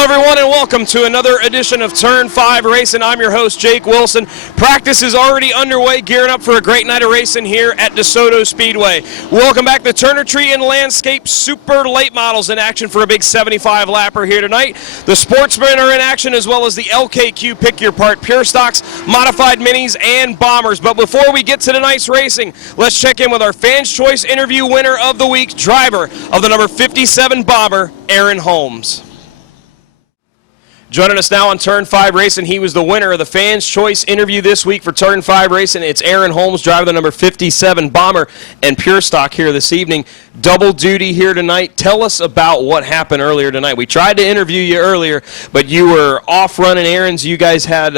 Hello everyone and welcome to another edition of Turn 5 Racing. I'm your host Jake Wilson. Practice is already underway, gearing up for a great night of racing here at Desoto Speedway. Welcome back to Turner Tree and Landscape Super Late Models in action for a big 75 lapper here tonight. The Sportsmen are in action as well as the LKQ Pick Your Part Pure Stocks, Modified Minis, and Bombers. But before we get to tonight's racing, let's check in with our Fans' Choice Interview winner of the week, driver of the number 57 Bomber, Aaron Holmes. Joining us now on Turn 5 Racing, he was the winner of the Fans' Choice Interview this week for Turn 5 Racing. It's Aaron Holmes, driver of the number 57 Bomber and Pure Stock here this evening. Double duty here tonight. Tell us about what happened earlier tonight. We tried to interview you earlier, but you were off running errands. You guys had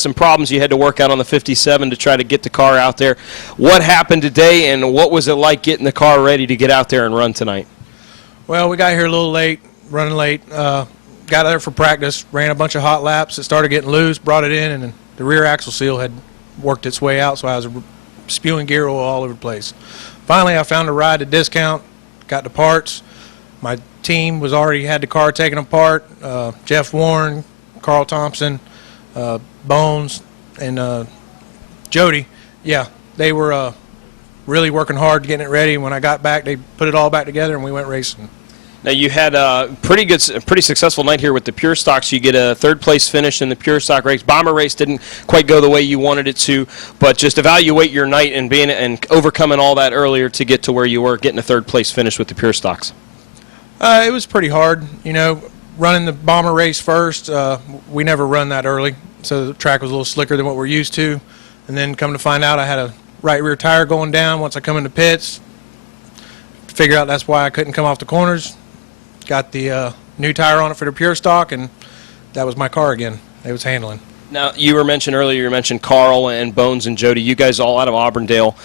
some problems you had to work out on the 57 to try to get the car out there. What happened today, and what was it like getting the car ready to get out there and run tonight? Well, we got here a little late, running late. Got there for practice, ran a bunch of hot laps. It started getting loose, brought it in, and the rear axle seal had worked its way out, so I was spewing gear oil all over the place. Finally, I found a ride at discount, got the parts. My team was already had the car taken apart. Jeff Warren, Carl Thompson, Bones, and Jody. Yeah, they were really working hard getting it ready. When I got back, they put it all back together, and we went racing. Now you had a pretty successful night here with the Pure Stocks. You get a third-place finish in the Pure Stock race. Bomber race didn't quite go the way you wanted it to, but just evaluate your night and overcoming all that earlier to get to where you were, getting a third-place finish with the Pure Stocks. It was pretty hard, you know, running the Bomber race first. We never run that early, so the track was a little slicker than what we're used to. And then come to find out, I had a right rear tire going down once I come into pits. Figured out that's why I couldn't come off the corners. Got the new tire on it for the Pure Stock, and that was my car again. It was handling. Now, you mentioned Carl and Bones and Jody. You guys all out of Auburndale.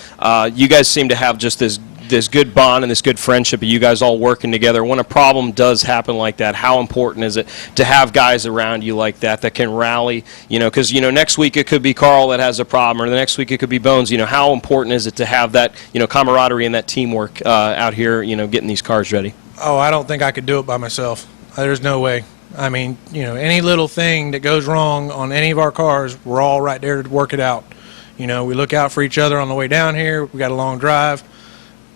You guys seem to have just this good bond and this good friendship of you guys all working together. When a problem does happen like that, how important is it to have guys around you like that can rally? You know, because, you know, next week it could be Carl that has a problem, or the next week it could be Bones. You know, how important is it to have that, you know, camaraderie and that teamwork out here, you know, getting these cars ready? Oh, I don't think I could do it by myself. There's no way. I mean, you know, any little thing that goes wrong on any of our cars, we're all right there to work it out. You know, we look out for each other on the way down here. We got a long drive,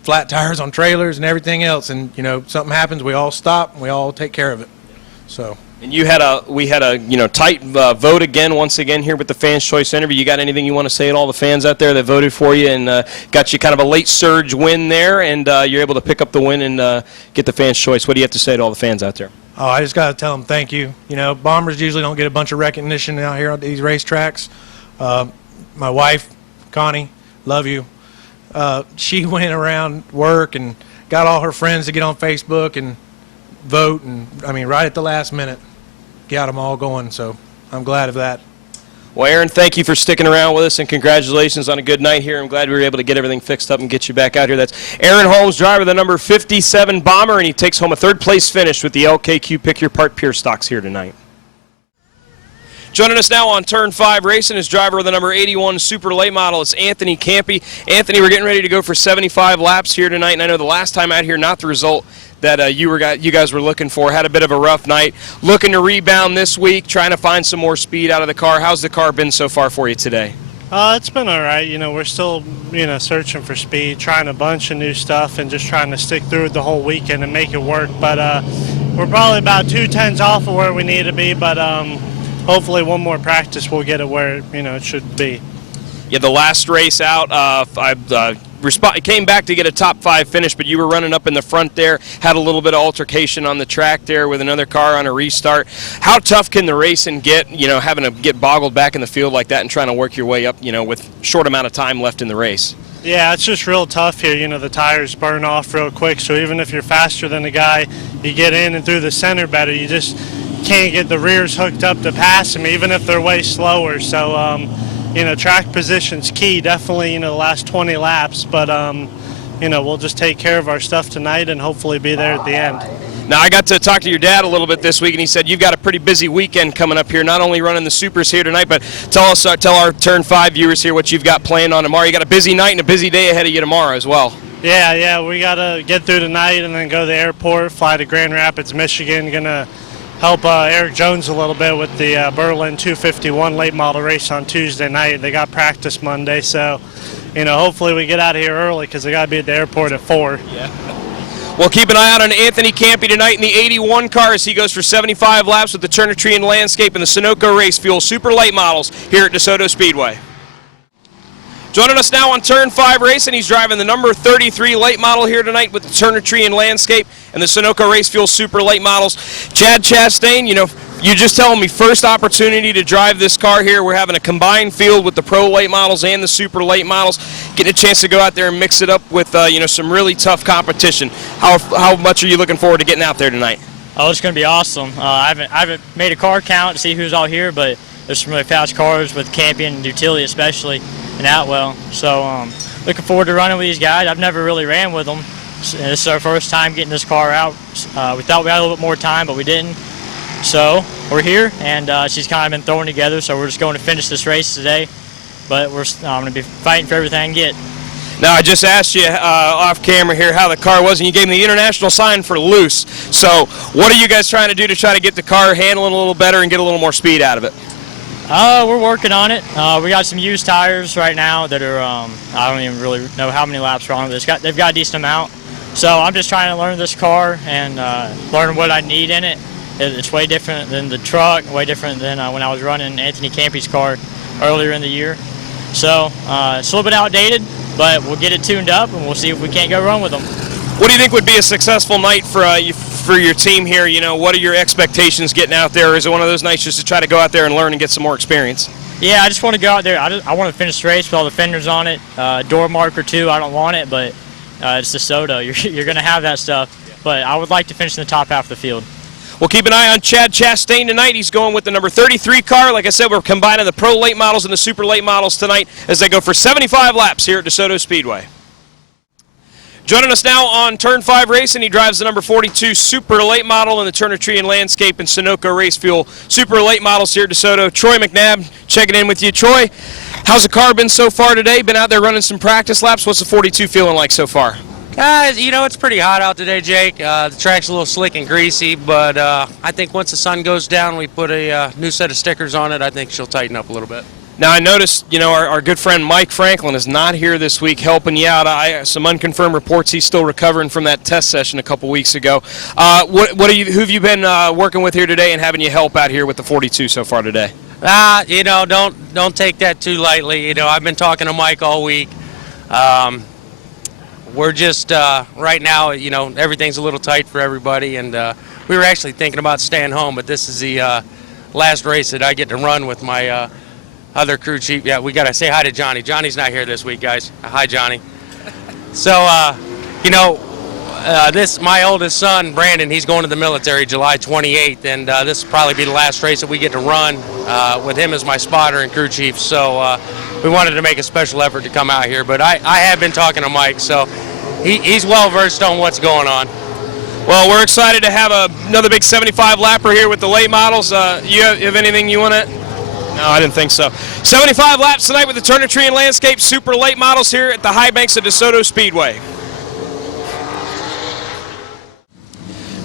flat tires on trailers and everything else. And, you know, something happens, we all stop and we all take care of it. So. And we had a you know, tight vote once again here with the Fans' Choice Interview. You got anything you want to say to all the fans out there that voted for you and got you kind of a late surge win there, and you're able to pick up the win and get the Fans' Choice? What do you have to say to all the fans out there? Oh, I just got to tell them thank you. You know, Bombers usually don't get a bunch of recognition out here on these racetracks. My wife, Connie, love you. She went around work and got all her friends to get on Facebook and vote, and I mean, right at the last minute, got them all going, so I'm glad of that. Well, Aaron, thank you for sticking around with us, and congratulations on a good night here. I'm glad we were able to get everything fixed up and get you back out here. That's Aaron Holmes, driver of the number 57 Bomber, and he takes home a third-place finish with the LKQ Pick Your Part Pure Stocks here tonight. Joining us now on Turn 5 Racing is driver of the number 81 Super Late Model. It's Anthony Campy. Anthony, we're getting ready to go for 75 laps here tonight, and I know the last time out here, not the result that you guys were looking for. Had a bit of a rough night. Looking to rebound this week, trying to find some more speed out of the car. How's the car been so far for you today? It's been all right. You know, we're still, you know, searching for speed, trying a bunch of new stuff, and just trying to stick through it the whole weekend and make it work. But we're probably about 2/10 off of where we need to be, but hopefully one more practice will get it where, you know, it should be. Yeah, the last race out, I came back to get a top 5 finish, but you were running up in the front there, had a little bit of altercation on the track there with another car on a restart. How tough can the racing get, you know, having to get boggled back in the field like that and trying to work your way up, you know, with short amount of time left in the race? Yeah, it's just real tough here. You know, the tires burn off real quick, so even if you're faster than the guy, you get in and through the center better. You just can't get the rears hooked up to pass them, even if they're way slower. So, you know, track position's key, definitely, you know, the last 20 laps. But, you know, we'll just take care of our stuff tonight and hopefully be there at the end. Now, I got to talk to your dad a little bit this week, and he said you've got a pretty busy weekend coming up here, not only running the Supers here tonight, but tell our Turn 5 viewers here what you've got planned on tomorrow. You got a busy night and a busy day ahead of you tomorrow as well. Yeah, we got to get through tonight and then go to the airport, fly to Grand Rapids, Michigan. Gonna help Eric Jones a little bit with the Berlin 251 late model race on Tuesday night. They got practice Monday, so hopefully we get out of here early because they got to be at the airport at 4. Yeah. Well, keep an eye out on Anthony Campy tonight in the 81 car as he goes for 75 laps with the Turner Tree and Landscape and the Sunoco Race Fuel Super Late Models here at DeSoto Speedway. Joining us now on Turn 5 Racing, he's driving the number 33 late model here tonight with the Turner Tree and Landscape and the Sunoco Race Fuel Super Late Models. Chad Chastain, you just telling me first opportunity to drive this car here. We're having a combined field with the Pro Late Models and the Super Late Models. Getting a chance to go out there and mix it up with some really tough competition. How much are you looking forward to getting out there tonight? Oh, it's going to be awesome. I haven't made a car count to see who's all here, but there's some really fast cars with Campy and Utility especially and Atwell. So looking forward to running with these guys. I've never really ran with them. This is our first time getting this car out. We thought we had a little bit more time, but we didn't. So we're here, and she's kind of been thrown together, so we're just going to finish this race today. But I'm going to be fighting for everything I can get. Now, I just asked you off camera here how the car was, and you gave me the international sign for loose. So what are you guys trying to do to try to get the car handling a little better and get a little more speed out of it? We're working on it. We got some used tires right now that are, I don't even really know how many laps we're on. They've got a decent amount. So I'm just trying to learn this car and learn what I need in it. It's way different than the truck, way different than when I was running Anthony Campy's car earlier in the year. So it's a little bit outdated, but we'll get it tuned up and we'll see if we can't go wrong with them. What do you think would be a successful night for your team here? What are your expectations getting out there? Or is it one of those nights just to try to go out there and learn and get some more experience? Yeah, I just want to go out there. I want to finish the race with all the fenders on it. Door marker too, I don't want it, but it's DeSoto. You're going to have that stuff. But I would like to finish in the top half of the field. We'll keep an eye on Chad Chastain tonight. He's going with the number 33 car. Like I said, we're combining the Pro Late Models and the Super Late Models tonight as they go for 75 laps here at DeSoto Speedway. Joining us now on Turn 5 Racing, he drives the number 42 Super Late Model in the Turner Tree and Landscape and Sunoco Race Fuel Super Late Models here at DeSoto. Troy McNabb checking in with you. Troy, how's the car been so far today? Been out there running some practice laps. What's the 42 feeling like so far? Guys, it's pretty hot out today, Jake. The track's a little slick and greasy, but I think once the sun goes down, we put a new set of stickers on it. I think she'll tighten up a little bit. Now, I noticed, our good friend Mike Franklin is not here this week helping you out. Some unconfirmed reports he's still recovering from that test session a couple weeks ago. Who have you been working with here today and having you help out here with the 42 so far today? Don't take that too lightly. I've been talking to Mike all week. We're just, right now, everything's a little tight for everybody, and we were actually thinking about staying home, but this is the last race that I get to run with my other crew chief. Yeah, we got to say hi to Johnny. Johnny's not here this week, guys. Hi, Johnny. So, my oldest son, Brandon, he's going to the military July 28th, and this will probably be the last race that we get to run with him as my spotter and crew chief. So we wanted to make a special effort to come out here, but I have been talking to Mike, so he's well versed on what's going on. Well, we're excited to have another big 75 lapper here with the late models. You have anything you want to? No, I didn't think so. 75 laps tonight with the Turner Tree and Landscape Super Late Models here at the high banks of DeSoto Speedway.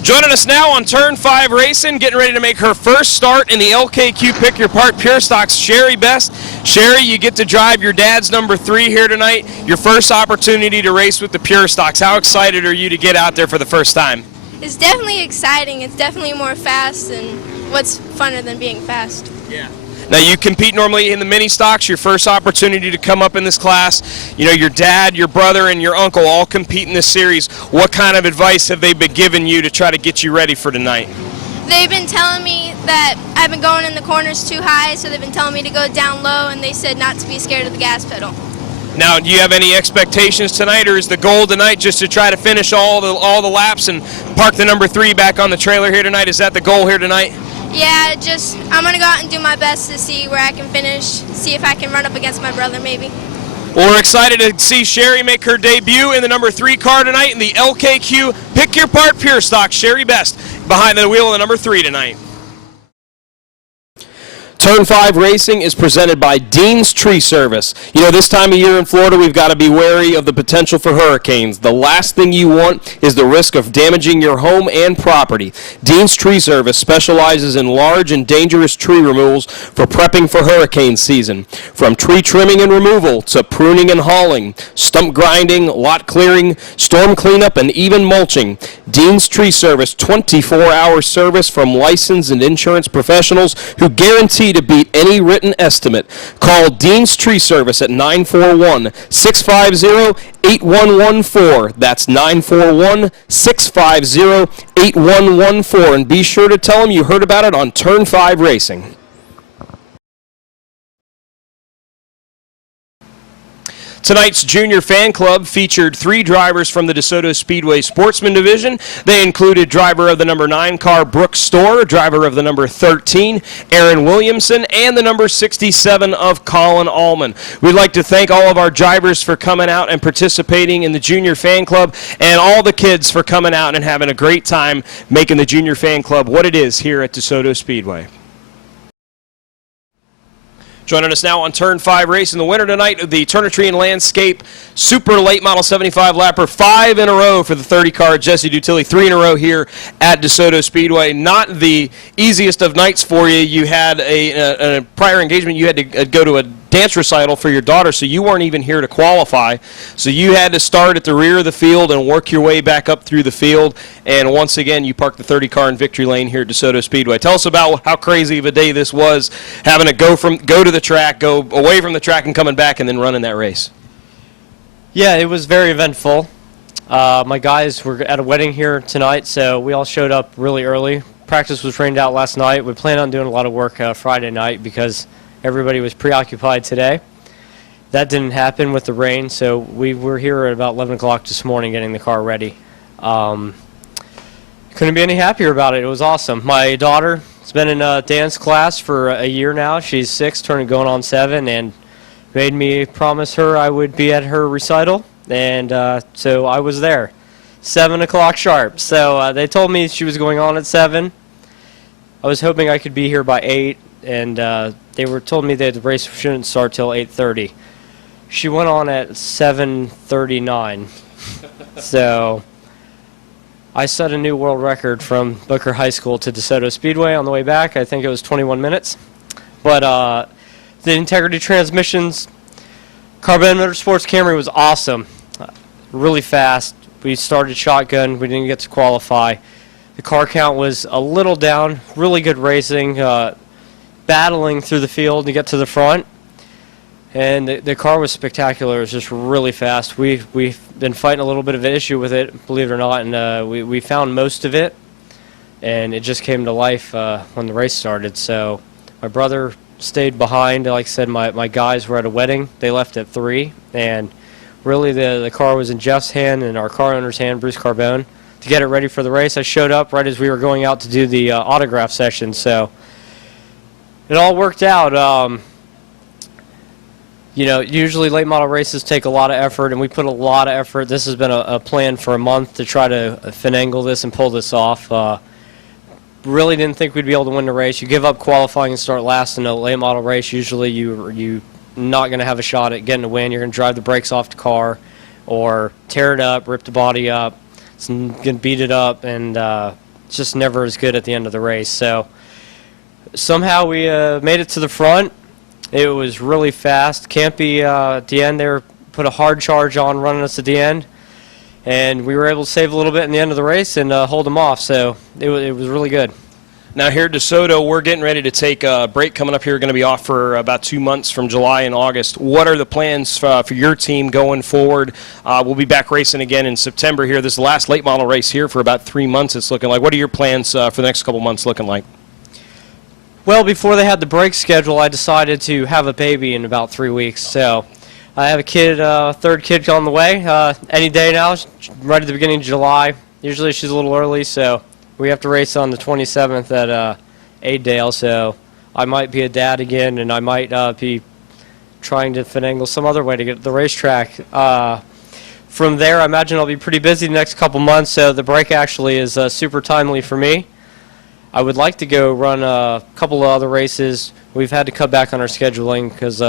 Joining us now on Turn 5 Racing, getting ready to make her first start in the LKQ Pick Your Part Pure Stocks, Sherry Best. Sherry, you get to drive your dad's number 3 here tonight. Your first opportunity to race with the Pure Stocks. How excited are you to get out there for the first time? It's definitely exciting. It's definitely more fast, and what's funner than being fast? Yeah. Now, you compete normally in the mini stocks, your first opportunity to come up in this class. Your dad, your brother, and your uncle all compete in this series. What kind of advice have they been giving you to try to get you ready for tonight? They've been telling me that I've been going in the corners too high, so they've been telling me to go down low, and they said not to be scared of the gas pedal. Now, do you have any expectations tonight, or is the goal tonight just to try to finish all the laps and park the number 3 back on the trailer here tonight? Is that the goal here tonight? Yeah, I'm going to go out and do my best to see where I can finish, see if I can run up against my brother maybe. Well, we're excited to see Sherry make her debut in the number 3 car tonight in the LKQ Pick Your Part Pure Stock. Sherry Best behind the wheel of the number 3 tonight. Turn 5 Racing is presented by Dean's Tree Service. You know, this time of year in Florida, we've got to be wary of the potential for hurricanes. The last thing you want is the risk of damaging your home and property. Dean's Tree Service specializes in large and dangerous tree removals for prepping for hurricane season. From tree trimming and removal to pruning and hauling, stump grinding, lot clearing, storm cleanup, and even mulching. Dean's Tree Service, 24-hour service from licensed and insurance professionals who guarantee to beat any written estimate. Call Dean's Tree Service at 941-650-8114. That's 941-650-8114. And be sure to tell them you heard about it on Turn 5 Racing. Tonight's Junior Fan Club featured 3 drivers from the Desoto Speedway Sportsman Division. They included driver of the number 9 car, Brooks Storr, driver of the number 13, Aaron Williamson, and the number 67 of Colin Allman. We'd like to thank all of our drivers for coming out and participating in the Junior Fan Club, and all the kids for coming out and having a great time making the Junior Fan Club what it is here at Desoto Speedway. Joining us now on Turn 5 Racing, the winner tonight of the Turner Tree and Landscape Super Late Model 75 Lapper, 5 in a row for the 30 car, Jesse Dutilli, 3 in a row here at DeSoto Speedway. Not the easiest of nights for you. You had a prior engagement. You had to go to a dance recital for your daughter, so you weren't even here to qualify. So you had to start at the rear of the field and work your way back up through the field. And once again, you parked the 30 car in victory lane here at DeSoto Speedway. Tell us about how crazy of a day this was, having to go to the track, go away from the track and coming back and then running that race. Yeah, it was very eventful. My guys were at a wedding here tonight, so we all showed up really early. Practice was rained out last night. We planned on doing a lot of work Friday night because everybody was preoccupied today. That didn't happen with the rain, so we were here at about 11 o'clock this morning getting the car ready. Couldn't be any happier about it. It was awesome. My daughter has been in a dance class for a year now. She's 6, going on 7, and made me promise her I would be at her recital, and so I was there, 7 o'clock sharp. So they told me she was going on at 7. I was hoping I could be here by 8, and they told me that the race shouldn't start till 8:30. She went on at 7:39. So I set a new world record from Booker High School to DeSoto Speedway on the way back. I think it was 21 minutes. But the integrity transmissions, Carbon Motorsports Camry was awesome. Really fast. We started shotgun. We didn't get to qualify. The car count was a little down. Really good racing. Battling through the field to get to the front. And the car was spectacular. It was just really fast. We've been fighting a little bit of an issue with it, believe it or not, and we found most of it. And it just came to life when the race started. So my brother stayed behind. Like I said, my guys were at a wedding. They left at 3. And really the car was in Jeff's hand and our car owner's hand, Bruce Carbone, to get it ready for the race. I showed up right as we were going out to do the autograph session. So it all worked out. You know, usually late model races take a lot of effort, and we put a lot of effort. This has been a plan for a month to try to finagle this and pull this off. Really didn't think we'd be able to win the race. You give up qualifying and start last in a late model race, usually you're not going to have a shot at getting a win. You're going to drive the brakes off the car or tear it up, rip the body up, going to beat it up, and it's just never as good at the end of the race. So somehow we made it to the front. It was really fast. Campbell at the end there put a hard charge on running us at the end, and we were able to save a little bit in the end of the race and hold them off. So it was really good. Now here at DeSoto, we're getting ready to take a break coming up here. We're going to be off for about 2 months from July and August. What are the plans for your team going forward? We'll be back racing again in September here. This is the last late model race here for about 3 months, it's looking like. What are your plans for the next couple months looking like? Well, before they had the break schedule, I decided to have a baby in about 3 weeks. So I have a kid, third kid on the way any day now, right at the beginning of July. Usually she's a little early, so we have to race on the 27th at Airedale. So I might be a dad again, and I might be trying to finagle some other way to get to the racetrack. From there, I imagine I'll be pretty busy the next couple months, so the break actually is super timely for me. I would like to go run a couple of other races. We've had to cut back on our scheduling because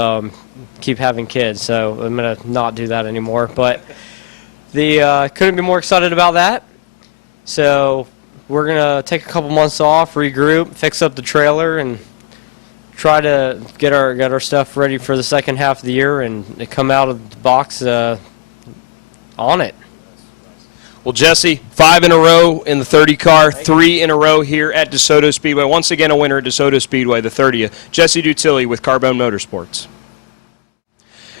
keep having kids, so I'm going to not do that anymore. But couldn't be more excited about that. So we're going to take a couple months off, regroup, fix up the trailer, and try to get our stuff ready for the second half of the year and come out of the box on it. Well, Jesse, 5 in a row in the 30 car, 3 in a row here at Desoto Speedway. Once again, a winner at Desoto Speedway, the 30th. Jesse Dutilli with Carbone Motorsports.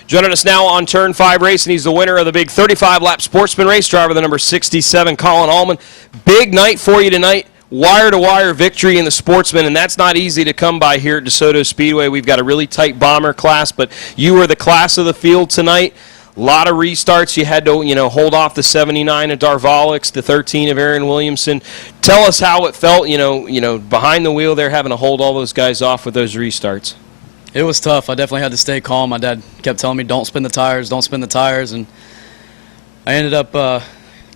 Joining us now on Turn 5 race, and he's the winner of the big 35-lap Sportsman race, driver the number 67, Colin Allman. Big night for you tonight. Wire-to-wire victory in the Sportsman, and that's not easy to come by here at Desoto Speedway. We've got a really tight bomber class, but you were the class of the field tonight. A lot of restarts. You had to, hold off the 79 of Darvalix, the 13 of Aaron Williamson. Tell us how it felt, behind the wheel there, having to hold all those guys off with those restarts. It was tough. I definitely had to stay calm. My dad kept telling me, don't spin the tires, and I ended up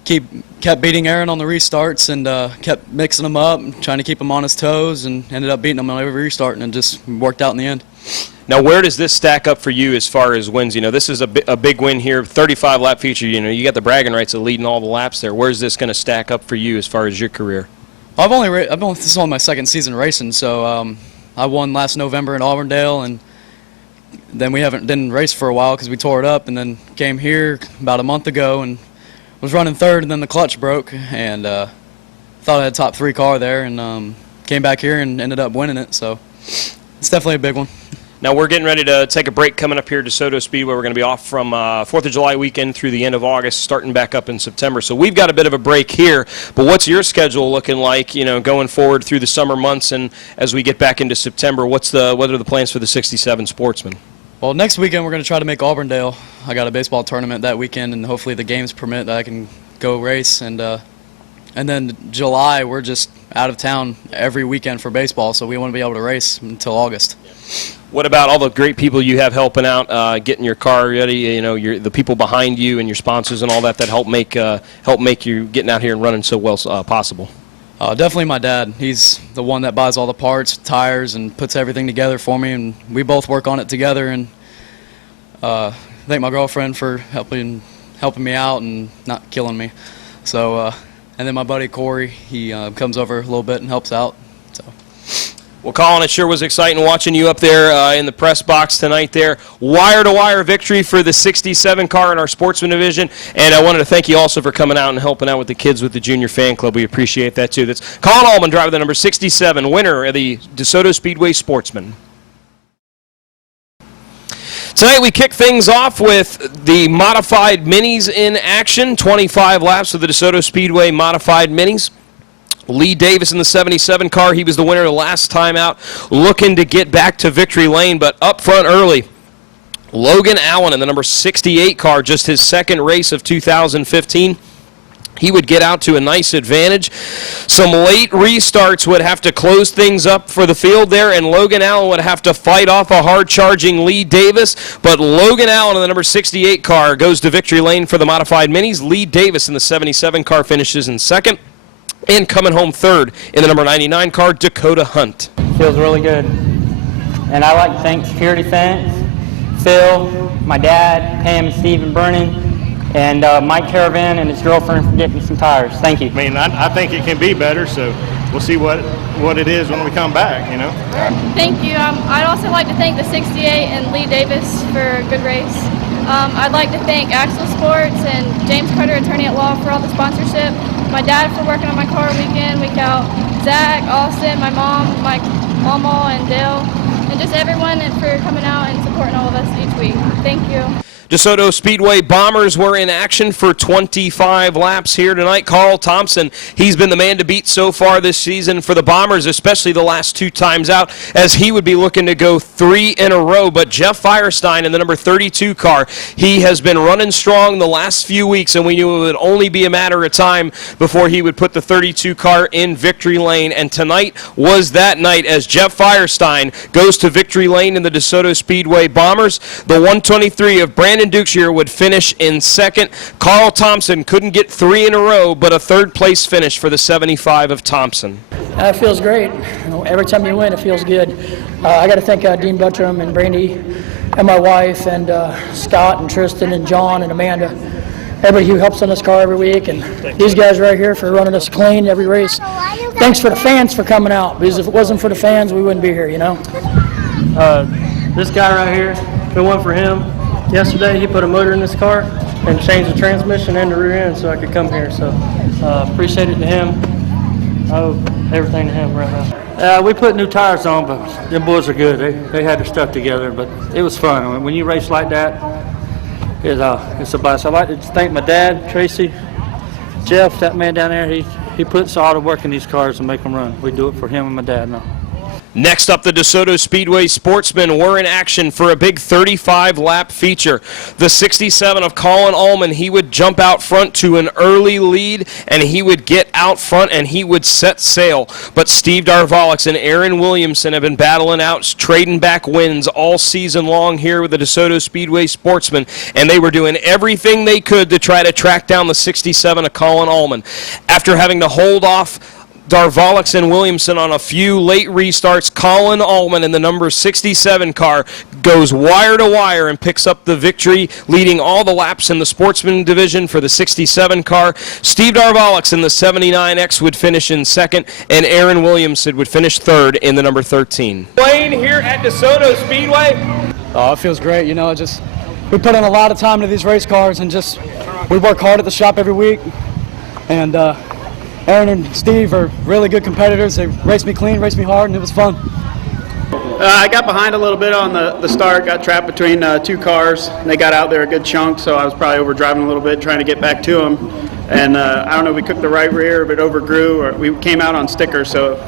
kept beating Aaron on the restarts and kept mixing them up, trying to keep him on his toes, and ended up beating him on every restart, and it just worked out in the end. Now, where does this stack up for you as far as wins? This is a big win here, 35-lap feature. You got the bragging rights of leading all the laps there. Where's this going to stack up for you as far as your career? This is only my second season racing, so I won last November in Auburndale, and then we didn't race for a while because we tore it up, and then came here about a month ago and was running third, and then the clutch broke, and thought I had a top 3 car there, and came back here and ended up winning it, so it's definitely a big one. Now, we're getting ready to take a break coming up here at DeSoto Speedway. We're going to be off from 4th of July weekend through the end of August, starting back up in September. So we've got a bit of a break here. But what's your schedule looking like, going forward through the summer months and as we get back into September? What are the plans for the 67 Sportsman? Well, next weekend we're going to try to make Auburndale. I got a baseball tournament that weekend, and hopefully the games permit that I can go race. And then July, we're just out of town every weekend for baseball, so we want to be able to race until August. What about all the great people you have helping out, getting your car ready? The people behind you and your sponsors and all that help make you getting out here and running so well possible. Definitely my dad. He's the one that buys all the parts, tires, and puts everything together for me, and we both work on it together. And thank my girlfriend for helping me out and not killing me. So, and then my buddy Corey, he comes over a little bit and helps out. So. Well, Colin, it sure was exciting watching you up there in the press box tonight there. Wire-to-wire victory for the 67 car in our Sportsman division. And I wanted to thank you also for coming out and helping out with the kids with the Junior Fan Club. We appreciate that, too. That's Colin Allman, driver the number 67, winner of the DeSoto Speedway Sportsman. Tonight we kick things off with the modified minis in action. 25 laps of the DeSoto Speedway modified minis. Lee Davis in the 77 car. He was the winner the last time out, looking to get back to victory lane, but up front early. Logan Allen in the number 68 car, just his second race of 2015. He would get out to a nice advantage. Some late restarts would have to close things up for the field there, and Logan Allen would have to fight off a hard-charging Lee Davis. But Logan Allen in the number 68 car goes to victory lane for the modified minis. Lee Davis in the 77 car finishes in second. And coming home third in the number 99 car, Dakota Hunt. Feels really good. And I'd like to thank Security Fence, Phil, my dad, Pam, Steve, and Brennan, and Mike Caravan and his girlfriend for getting me some tires. Thank you. I think it can be better, so we'll see what it is when we come back, Thank you. I'd also like to thank the 68 and Lee Davis for a good race. I'd like to thank Axel Sports and James Carter, attorney at law, for all the sponsorship. My dad for working on my car week in, week out. Zach, Austin, my mom, my mama, and Dale, and just everyone for coming out and supporting all of us each week. Thank you. DeSoto Speedway Bombers were in action for 25 laps here tonight. Carl Thompson, he's been the man to beat so far this season for the Bombers, especially the last 2 times out, as he would be looking to go 3 in a row. But Jeff Firestein in the number 32 car, he has been running strong the last few weeks, and we knew it would only be a matter of time before he would put the 32 car in victory lane. And tonight was that night as Jeff Firestein goes to victory lane in the DeSoto Speedway Bombers. The 123 of Brandon Dukeshire would finish in second. Carl Thompson couldn't get 3 in a row, but a third-place finish for the 75 of Thompson. It feels great. You know, every time you win, it feels good. I got to thank Dean Buttram and Brandy and my wife and Scott and Tristan and John and Amanda. Everybody who helps on this car every week, and these guys right here for running us clean every race. Thanks for the fans for coming out, because if it wasn't for the fans, we wouldn't be here, you know. This guy right here, if it wasn't for him, yesterday he put a motor in this car and changed the transmission and the rear end so I could come here. So appreciate it to him. I owe everything to him right now. We put new tires on, but them boys are good. They had their stuff together, but it was fun. I mean, when you race like that, it's a blast. I'd like to thank my dad, Tracy, Jeff, that man down there. He puts all the work in these cars and make them run. We do it for him and my dad now. Next up, the Desoto Speedway Sportsmen were in action for a big 35-lap feature. The 67 of Colin Allman, he would jump out front to an early lead, and he would get out front, and he would set sail. But Steve Darvalix and Aaron Williamson have been battling out, trading back wins all season long here with the Desoto Speedway Sportsmen, and they were doing everything they could to try to track down the 67 of Colin Allman. After having to hold off Darvalix and Williamson on a few late restarts, Colin Allman in the number 67 car goes wire to wire and picks up the victory, leading all the laps in the Sportsman division for the 67 car. Steve Darvalix in the 79X would finish in second, and Aaron Williamson would finish third in the number 13. Playing here at Desoto Speedway. Oh, it feels great. You know, we put in a lot of time into these race cars, and we work hard at the shop every week. And Aaron and Steve are really good competitors. They raced me clean, raced me hard, and it was fun. I got behind a little bit on the start, got trapped between two cars. They got out there a good chunk, so I was probably overdriving a little bit trying to get back to them. And I don't know if we cooked the right rear, if it overgrew, or we came out on sticker, so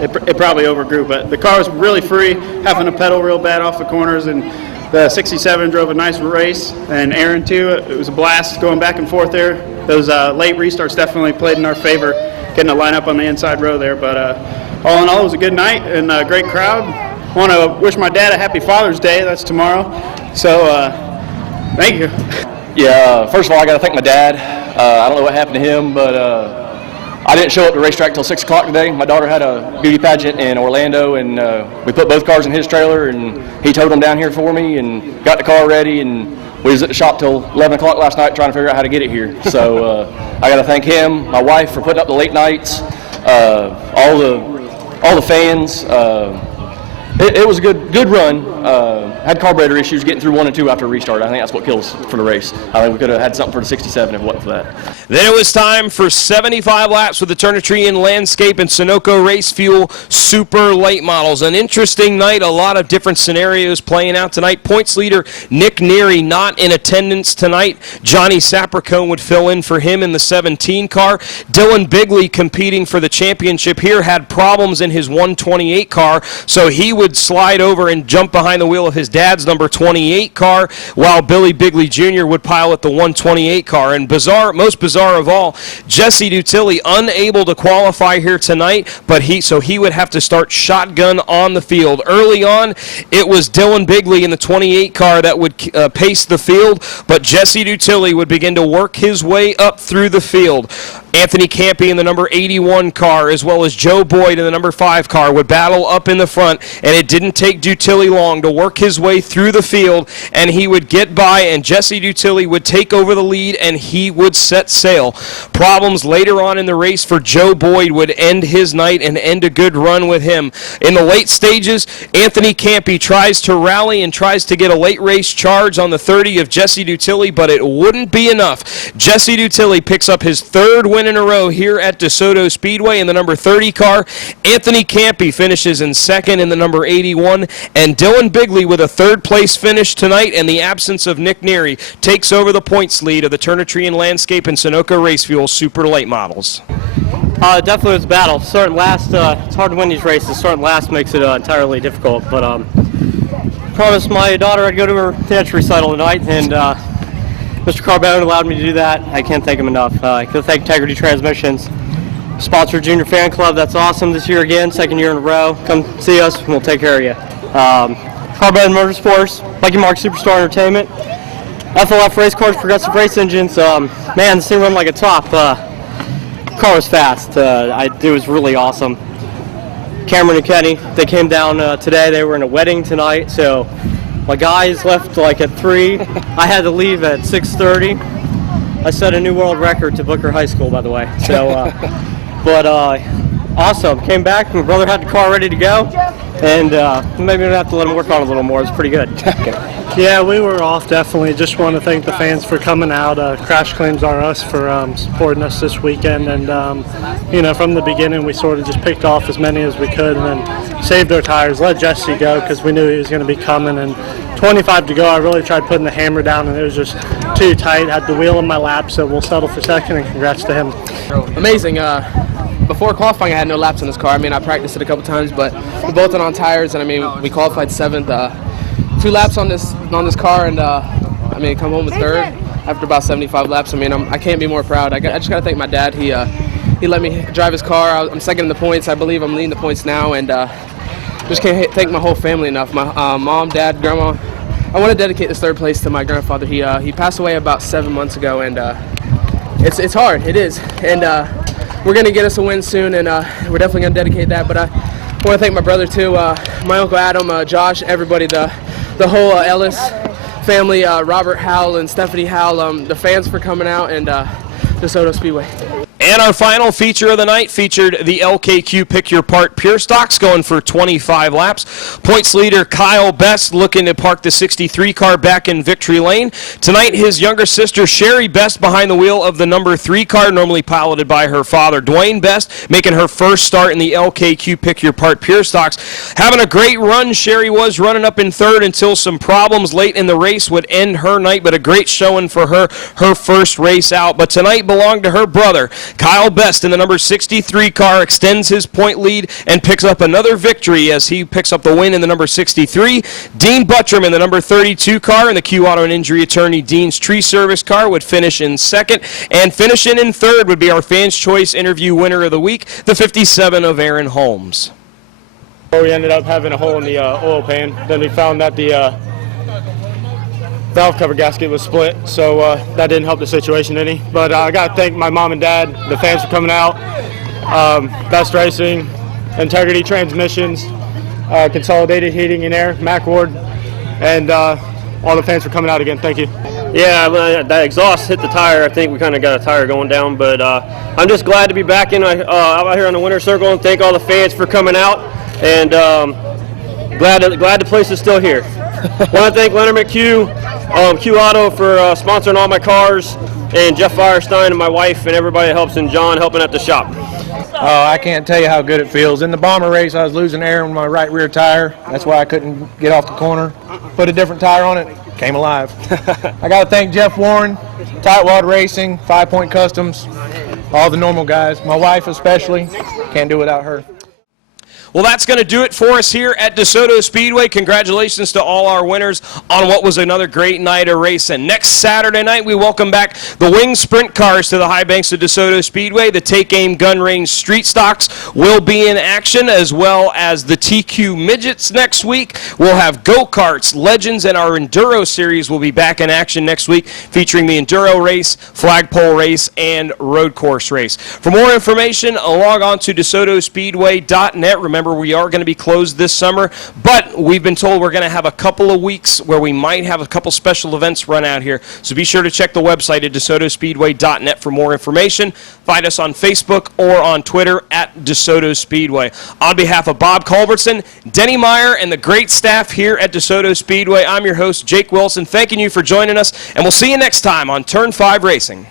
it probably overgrew. But the car was really free, having to pedal real bad off the corners, and the 67 drove a nice race, and Aaron too. It was a blast going back and forth there. Those late restarts definitely played in our favor, getting a lineup on the inside row there. But all in all, it was a good night and a great crowd. I want to wish my dad a happy Father's Day. That's tomorrow. So thank you. Yeah, first of all, I got to thank my dad. I don't know what happened to him, but I didn't show up to the racetrack till 6 o'clock today. My daughter had a beauty pageant in Orlando, and we put both cars in his trailer, and he towed them down here for me and got the car ready, and we was at the shop till 11 o'clock last night trying to figure out how to get it here. So I got to thank him, my wife for putting up the late nights, all the fans. It was a good run. Had carburetor issues getting through 1 and 2 after a restart. I think that's what kills for the race. I think we could have had something for the 67 if it wasn't for that. Then it was time for 75 laps with the Turnitree and Landscape and Sunoco Race Fuel Super Late Models. An interesting night, a lot of different scenarios playing out tonight. Points leader Nick Neary not in attendance tonight. Johnny Sapricone would fill in for him in the 17 car. Dylan Bigley, competing for the championship here, had problems in his 128 car, so he would slide over and jump behind the wheel of his dad's number 28 car, while Billy Bigley Jr. would pilot the 128 car. And most bizarre of all, Jesse Dutilli unable to qualify here tonight, but he would have to start shotgun on the field. Early on, it was Dylan Bigley in the 28 car that would pace the field, but Jesse Dutilli would begin to work his way up through the field. Anthony Campy in the number 81 car, as well as Joe Boyd in the number 5 car, would battle up in the front, and it didn't take Dutilli long to work his way through the field, and he would get by, and Jesse Dutilli would take over the lead, and he would set sail. Problems later on in the race for Joe Boyd would end his night and end a good run with him. In the late stages, Anthony Campy tries to rally and tries to get a late race charge on the 30 of Jesse Dutilli, but it wouldn't be enough. Jesse Dutilli picks up his 3rd win in a row here at Desoto Speedway in the number 30 car. Anthony Campy finishes in 2nd in the number 81, and Dylan Bigley with a 3rd place finish tonight, and the absence of Nick Neary takes over the points lead of the Turnitree and Landscape and Sunoco Race Fuel Super Late Models. Definitely was a battle. Starting last, it's hard to win these races. Starting last makes it entirely difficult, but promised my daughter I'd go to her dance recital tonight, and Mr. Carbone allowed me to do that. I can't thank him enough. I can thank Integrity Transmissions, sponsor Junior Fan Club. That's awesome this year again, 2nd year in a row. Come see us, and we'll take care of you. Carbone Motorsports, Lucky Mark Superstar Entertainment, FLF Race Cars, Progressive Race Engines. Man, this thing run like a top. car was fast. It was really awesome. Cameron and Kenny, they came down today. They were in a wedding tonight, so my guys left like at 3. I had to leave at 6:30. I set a new world record to Booker High School, by the way. So, but awesome. Came back. My brother had the car ready to go, and maybe we'll have to let him work on it a little more. It's pretty good. Yeah, we were off definitely. Just want to thank the fans for coming out. Crash Claims Are Us for supporting us this weekend. And, from the beginning, we sort of just picked off as many as we could and then saved our tires. Let Jesse go because we knew he was going to be coming. And 25 to go, I really tried putting the hammer down, and it was just too tight. Had the wheel in my lap, so we'll settle for second, and congrats to him. Amazing. Before qualifying, I had no laps in this car. I practiced it a couple times, but we bolted on tires, and we qualified 7th. 2 laps on this car, and come home with 3rd after about 75 laps. I can't be more proud. I just got to thank my dad. He let me drive his car. I'm second in the points. I believe I'm leading the points now, and just can't thank my whole family enough. My mom, dad, grandma. I want to dedicate this 3rd place to my grandfather. He passed away about 7 months ago, and it's hard. It is, and we're gonna get us a win soon, and we're definitely gonna dedicate that. But I want to thank my brother too, my uncle Adam, Josh, everybody, the whole Ellis family, Robert Howell and Stephanie Howell, the fans for coming out, and Desoto Speedway. And our final feature of the night featured the LKQ Pick Your Part Pure Stocks going for 25 laps. Points leader Kyle Best looking to park the 63 car back in victory lane. Tonight, his younger sister Sherry Best behind the wheel of the number 3 car, normally piloted by her father Dwayne Best, making her first start in the LKQ Pick Your Part Pure Stocks. Having a great run, Sherry was running up in 3rd until some problems late in the race would end her night, but a great showing for her first race out. But tonight belonged to her brother. Kyle Best in the number 63 car extends his point lead and picks up another victory as he picks up the win in the number 63. Dean Buttram in the number 32 car and the Q Auto and Injury Attorney Dean's Tree Service car would finish in 2nd. And finishing in 3rd would be our Fans' Choice Interview winner of the week, the 57 of Aaron Holmes. We ended up having a hole in the oil pan. Then we found that the valve cover gasket was split, so that didn't help the situation any. But I got to thank my mom and dad, the fans for coming out, Best Racing, Integrity Transmissions, Consolidated Heating and Air, Mac Ward, and all the fans for coming out again. Thank you. Yeah, that exhaust hit the tire. I think we kind of got a tire going down, but I'm just glad to be back out here on the winner's circle, and thank all the fans for coming out, and glad the place is still here. Want to thank Leonard McHugh, Q Auto for sponsoring all my cars, and Jeff Firestein and my wife and everybody that helps, and John helping at the shop. I can't tell you how good it feels. In the bomber race, I was losing air in my right rear tire. That's why I couldn't get off the corner. Put a different tire on it, came alive. I got to thank Jeff Warren, Tightwad Racing, 5 Point Customs, all the normal guys. My wife especially, can't do without her. Well, that's going to do it for us here at DeSoto Speedway. Congratulations to all our winners on what was another great night of racing. Next Saturday night, we welcome back the Wing Sprint cars to the high banks of DeSoto Speedway. The Take Aim Gun Range Street Stocks will be in action, as well as the TQ Midgets next week. We'll have go-karts, legends, and our Enduro Series will be back in action next week, featuring the Enduro Race, Flagpole Race, and Road Course Race. For more information, log on to DeSotoSpeedway.net. Remember, we are going to be closed this summer, but we've been told we're going to have a couple of weeks where we might have a couple special events run out here. So be sure to check the website at DeSotoSpeedway.net for more information. Find us on Facebook or on Twitter at DeSoto Speedway. On behalf of Bob Culbertson, Denny Meyer, and the great staff here at DeSoto Speedway, I'm your host, Jake Wilson, thanking you for joining us, and we'll see you next time on Turn 5 Racing.